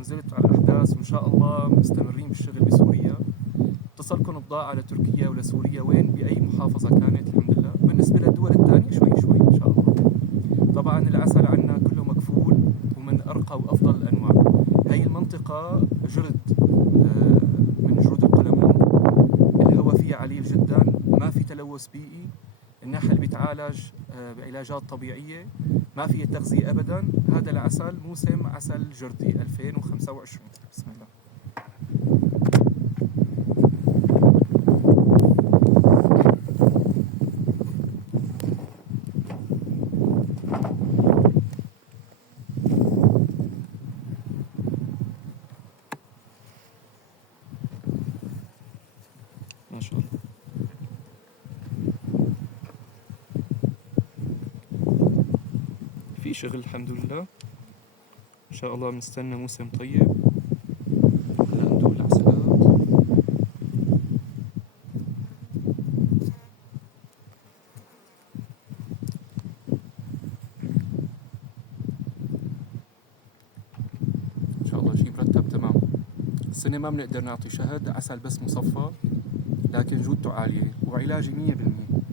ونزلت على الأحداث، وإن شاء الله مستمرين بالشغل بسوريا. اتصلكم بضاعة لتركيا ولسوريا وين بأي محافظة كانت الحمد لله. بالنسبة للدول الثانية شوي شوي إن شاء الله. طبعا العسل عنا كله مكفول ومن أرقى وأفضل الأنواع. هاي المنطقة جرد من جرود القلمون، الهواء فيها عليل جدا، ما في تلوث بيئي، النحل بيتعالج بعلاجات طبيعية، ما فيها تغذية أبدا. هذا العسل موسم عسل جردي 2025. بسم الله. ما شاء الله. في شغل الحمد لله. إن شاء الله بنستنى موسم طيب. هلا ندوق العسلات. إن شاء الله شيء مرتب تمام. السنة ما بنقدر نعطي شهد، عسل بس مصفى، لكن جودته عالية وعلاجي 100%.